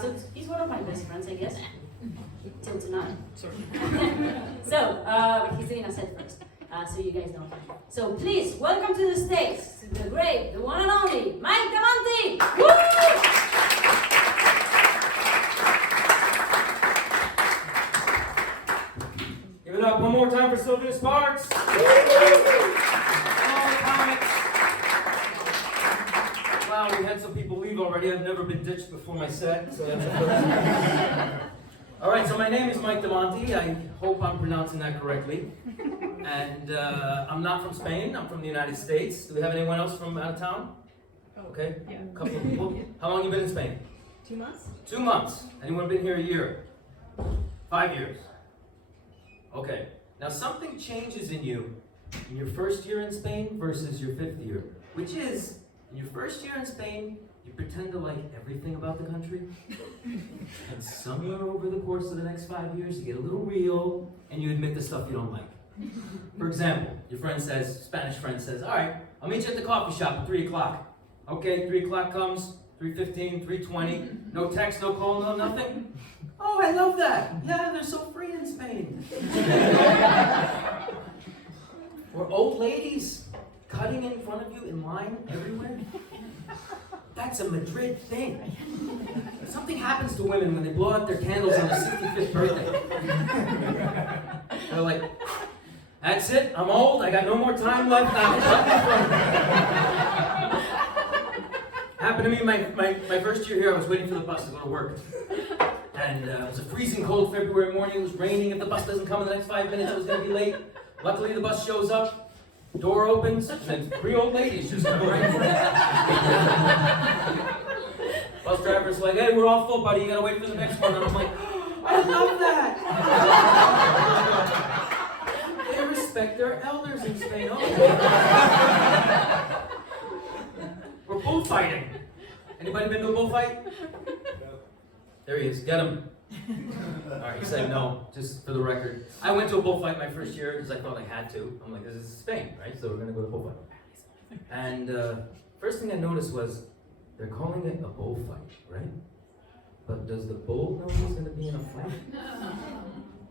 So he's one of my best friends, I guess. Till tonight. Sorry. So, but he's doing a set first. So you guys know. So please, welcome to the stage, the great, the one and only, Mike Damanti! Woo! Give it up one more time for Sylvia Sparks. Wow, we had some people leave already. I've never been ditched before my set, so that's the first. All right, so my name is Mike Damanti. I hope I'm pronouncing that correctly. And I'm not from Spain. I'm from the United States. Do we have anyone else from out of town? Okay, Yeah. a couple of people. How long have you been in Spain? 2 months? 2 months. Anyone been here a year? 5 years. Okay. Now something changes in you in your first year in Spain versus your 5th year, which is, in your first year in Spain, you pretend to like everything about the country, and somewhere over the course of the next 5 years, you get a little real, and you admit the stuff you don't like. For example, your friend says, Spanish friend says, all right, I'll meet you at the coffee shop at 3 o'clock. Okay, 3 o'clock comes, 3:15, 3:20, no text, no call, no nothing. Oh, I love that. Yeah, they're so free in Spain. Or old ladies cutting in front of you in line everywhere. That's a Madrid thing. Something happens to women when they blow out their candles on their 65th birthday. They're like, that's it, I'm old, I got no more time left now. Happened to me my first year here. I was waiting for the bus to go to work. And it was a freezing cold February morning. It was raining. If the bus doesn't come in the next 5 minutes, I was going to be late. Luckily, the bus shows up. Door opens, and 3 old ladies just come right in. Bus driver's like, hey, we're all full, buddy. You got to wait for the next one. And I'm like, I love that. They respect their elders in Spain. Oh. We're bullfighting. Anybody been to a bullfight? There he is. Get him. All right, he said no, just for the record. I went to a bullfight my first year because I thought I had to. I'm like, this is Spain, right? So we're going to go to a bullfight. And first thing I noticed was they're calling it a bullfight, right? But does the bull know he's going to be in a fight?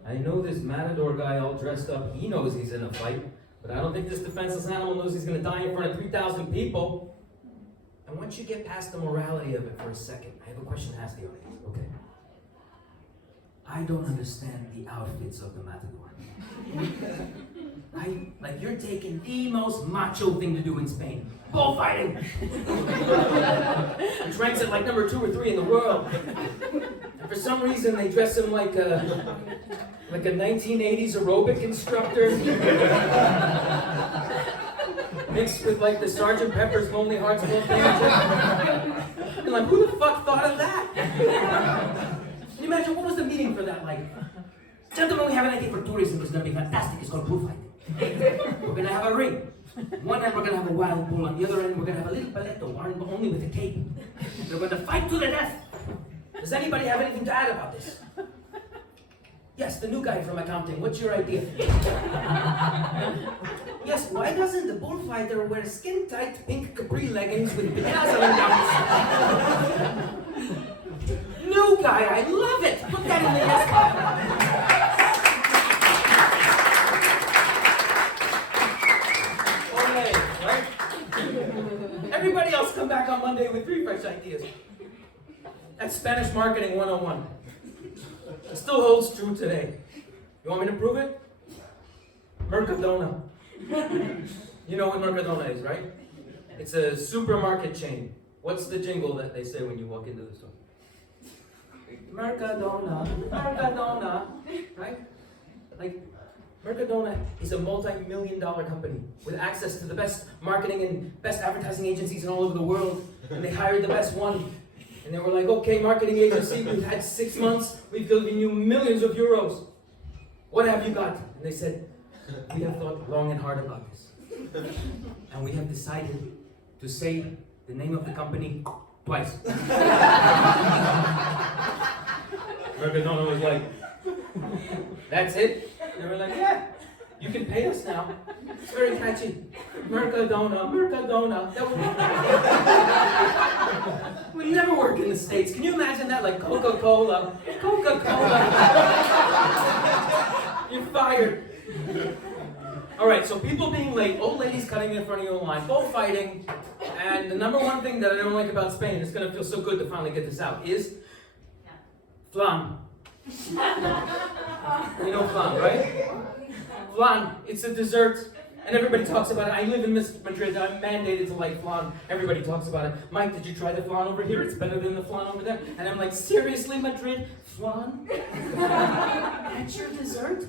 I know this matador guy all dressed up, he knows he's in a fight, but I don't think this defenseless animal knows he's going to die in front of 3,000 people. And once you get past the morality of it for a second, I have a question to ask the audience. Okay. I don't understand the outfits of the matador. Like you're taking the most macho thing to do in Spain. Bullfighting! Which ranks at like number 2 or 3 in the world. And for some reason they dress him like a 1980s aerobic instructor. Mixed with like the Sgt. Pepper's Lonely Hearts Club Band. And like, who the fuck thought of that? Can you imagine what was the meaning for that? Like, gentlemen, we have an idea for tourism. It's going to be fantastic. It's called bullfighting. We're going to have a ring. One end we're going to have a wild bull. On the other end we're going to have a little paletto, armed only with a cape. They're going to fight to the death. Does anybody have anything to add about this? Yes, the new guy from accounting. What's your idea? Yes, why doesn't the bullfighter wear skin-tight pink capri leggings with bedazzling dots? New guy, I love it! Put that in the yes pile. Okay, right? Everybody else come back on Monday with 3 fresh ideas. That's Spanish marketing 101. It still holds true today. You want me to prove it? Mercadona. You know what Mercadona is, right? It's a supermarket chain. What's the jingle that they say when you walk into the store? Mercadona, Mercadona, right? Like, Mercadona is a multi-million-dollar company with access to the best marketing and best advertising agencies in all over the world. And they hired the best one. And they were like, okay, marketing agency, we've had 6 months, we've given you millions of euros. What have you got? And they said, we have thought long and hard about this. And we have decided to say the name of the company twice. Mercadona was like, that's it? They were like, yeah, you can pay us now. It's very catchy. Mercadona, Mercadona. That would never work in the States. Can you imagine that? Like Coca-Cola, Coca-Cola. You're fired. All right, so people being late, old ladies cutting in front of you in line, bullfighting, and the number one thing that I don't like about Spain, it's going to feel so good to finally get this out, is flan. You know flan, right? Flan, it's a dessert, and everybody talks about it. I live in Madrid, I'm mandated to like flan. Everybody talks about it. Mike, did you try the flan over here? It's better than the flan over there. And I'm like, seriously, Madrid? Flan? That's your dessert?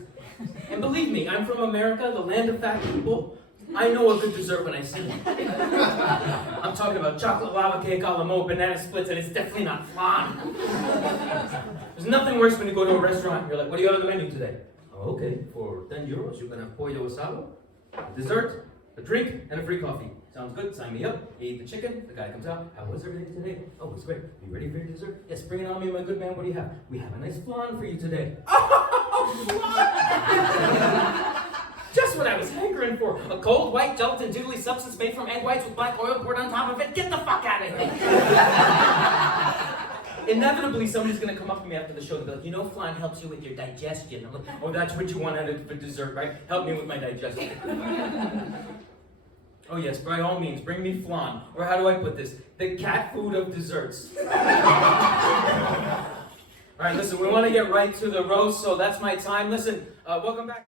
And believe me, I'm from America, the land of fat people. I know a good dessert when I see it. I'm talking about chocolate lava cake a la mode, banana splits, and it's definitely not flan. There's nothing worse when you go to a restaurant and you're like, what do you have on the menu today? Oh, okay, for 10 euros, you can have pollo asado, a dessert, a drink, and a free coffee. Sounds good, sign me up. You eat the chicken, the guy comes out, how was everything today? Oh, it's great. Are you ready for your dessert? Yes, bring it on me, my good man, what do you have? We have a nice flan for you today. Oh, flan! Just what I was hankering for. A cold, white, gelatin, jiggly substance made from egg whites with black oil poured on top of it. Get the fuck out of here! Inevitably, somebody's going to come up to me after the show and be like, you know, flan helps you with your digestion. I'm like, oh, that's what you want out of for dessert, right? Help me with my digestion. Oh yes, by all means, bring me flan. Or how do I put this? The cat food of desserts. All right, listen, we want to get right to the roast, so that's my time. Listen, welcome back.